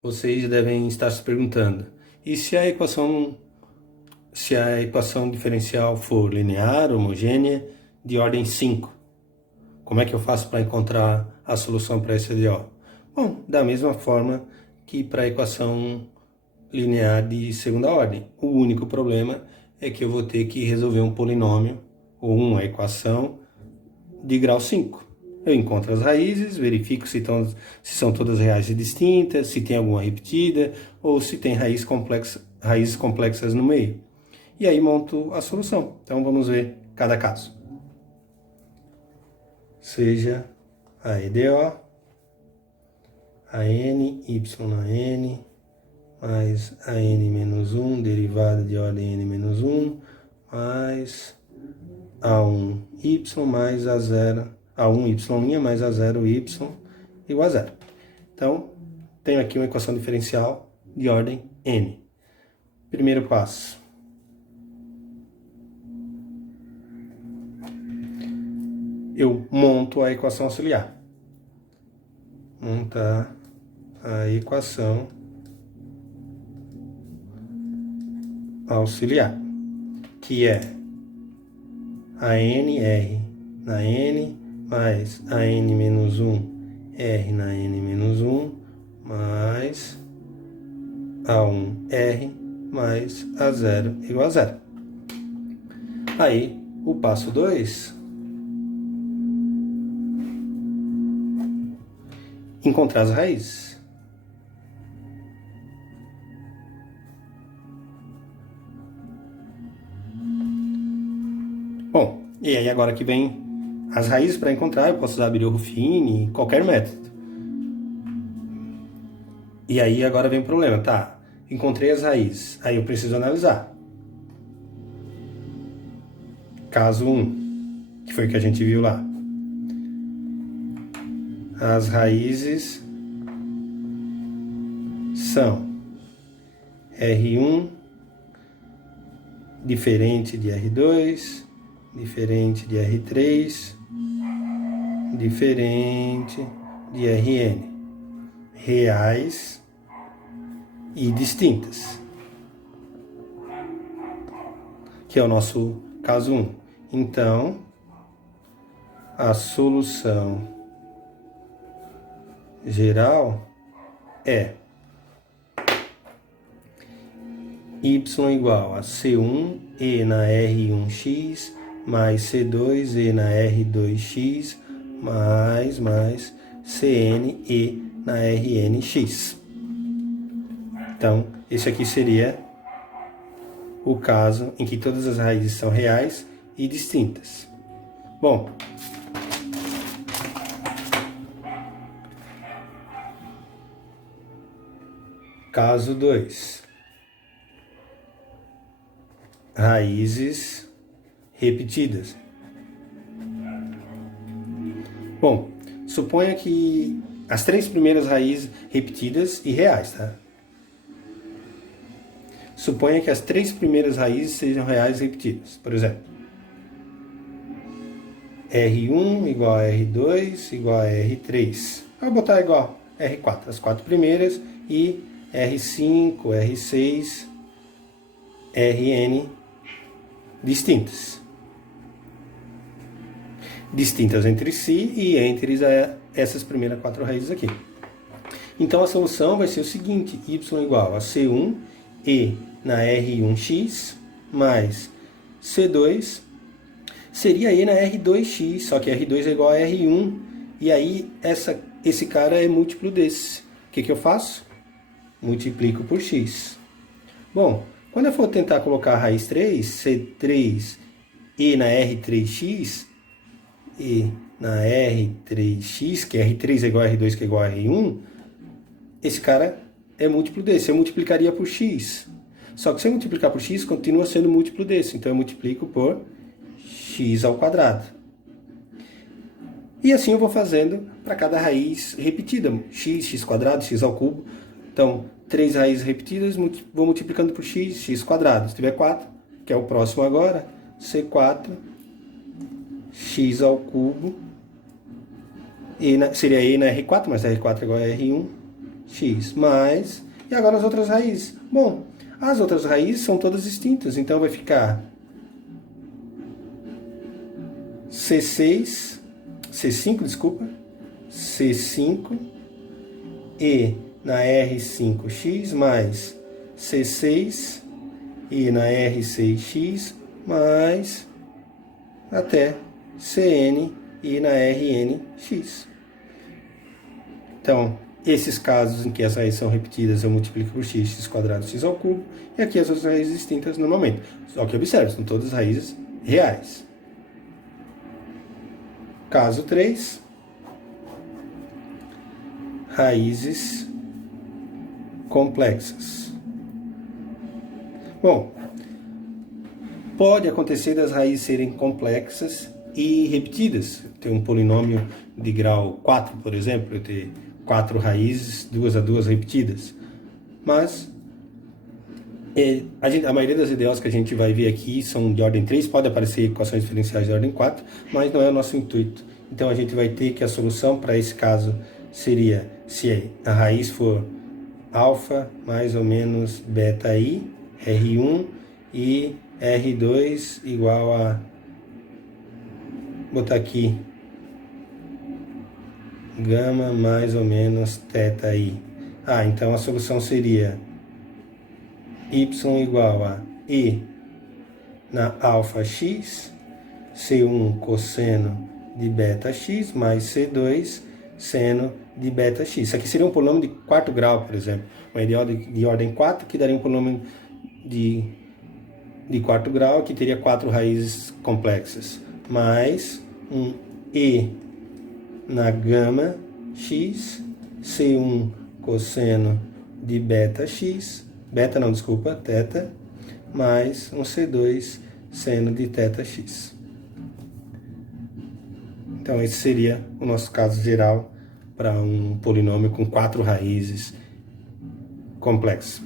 Vocês devem estar se perguntando: e se a equação diferencial for linear, homogênea, de ordem 5? Como é que eu faço para encontrar a solução para esse EDO? Bom, da mesma forma que para a equação linear de segunda ordem. O único problema é que eu vou ter que resolver um polinômio ou uma equação de grau 5. Eu encontro as raízes, verifico se são todas reais e distintas, se tem alguma repetida ou se tem raízes complexas no meio. E aí monto a solução. Então vamos ver cada caso. Seja a EDO, a n, y a n, mais a n menos 1, derivada de ordem n menos 1, mais a1y mais a1y' mais a0y igual a 0. Então, tenho aqui uma equação diferencial de ordem n. Primeiro passo. Eu monto a equação auxiliar. Montar a equação auxiliar, que é a nr na n mais a n menos 1 r na n menos 1 mais a1r mais a0 igual a 0. Aí, o passo 2, encontrar as raízes. Bom, e aí agora que vem as raízes para encontrar, eu posso usar Abel-Ruffini, qualquer método. E aí agora vem o problema, tá? Encontrei as raízes, aí eu preciso analisar. Caso 1, que foi o que a gente viu lá. As raízes são R1 diferente de R2, diferente de R3, diferente de Rn, reais e distintas, que é o nosso caso 1. Então, a solução geral é y igual a C1 e na R1x mais C2 e na R2x mais Cn e na Rnx. Então, esse aqui seria o caso em que todas as raízes são reais e distintas. Bom, caso 2. Raízes repetidas. Bom, suponha que as 3 primeiras raízes repetidas e reais, tá? Suponha que as 3 primeiras raízes sejam reais e repetidas. Por exemplo, R1 igual a R2 igual a R3. Vou botar igual a R4, as 4 primeiras, e R5, R6, Rn distintas. Distintas entre si e entre essas primeiras 4 raízes aqui. Então a solução vai ser o seguinte: y igual a C1 e na R1x mais C2 seria e na R2x, só que R2 é igual a R1, e aí esse cara é múltiplo desse. O que eu faço? Multiplico por x. Bom, quando eu for tentar colocar a raiz 3, C3 e na R3x, e na R3x, que R3 é igual a R2, que é igual a R1, esse cara é múltiplo desse. Eu multiplicaria por x. Só que se eu multiplicar por x, continua sendo múltiplo desse. Então eu multiplico por x ao quadrado. E assim eu vou fazendo para cada raiz repetida. X, x quadrado, x ao cubo. Então, 3 raízes repetidas, vou multiplicando por x, x quadrado. Se tiver 4, que é o próximo agora, C4, x ao cubo, seria e na R4, mas R4 é igual a R1, x mais... E agora as outras raízes. Bom, as outras raízes são todas distintas, então vai ficar C5, desculpa, C5 e na R5x mais C6 e na R6x mais até Cn e na Rnx. Então, esses casos em que as raízes são repetidas, eu multiplico por x quadrado, x ao cubo, e aqui as outras raízes distintas normalmente. Só que observe, são todas raízes reais. Caso 3, raízes complexas. Bom, pode acontecer das raízes serem complexas e repetidas. Tem um polinômio de grau 4, por exemplo, eu ter 4 raízes, 2 a 2 repetidas. Mas a maioria das EDOs que a gente vai ver aqui são de ordem 3, pode aparecer equações diferenciais de ordem 4, mas não é o nosso intuito. Então a gente vai ter que a solução para esse caso seria, se a raiz for alfa mais ou menos beta i, R1 e R2 igual a, botar aqui, gama mais ou menos θ i. Então a solução seria y igual a e na alfa x, C1 cosseno de beta x, mais C2 seno de beta x. Isso aqui seria um polinômio de quarto grau, por exemplo. Uma EDO de ordem 4, que daria um polinômio de quarto grau, que teria 4 raízes complexas. Mais um e na gama x, C1 cosseno de beta x, beta não, desculpa, θ, mais um C2 seno de θx. Então esse seria o nosso caso geral para um polinômio com 4 raízes complexas.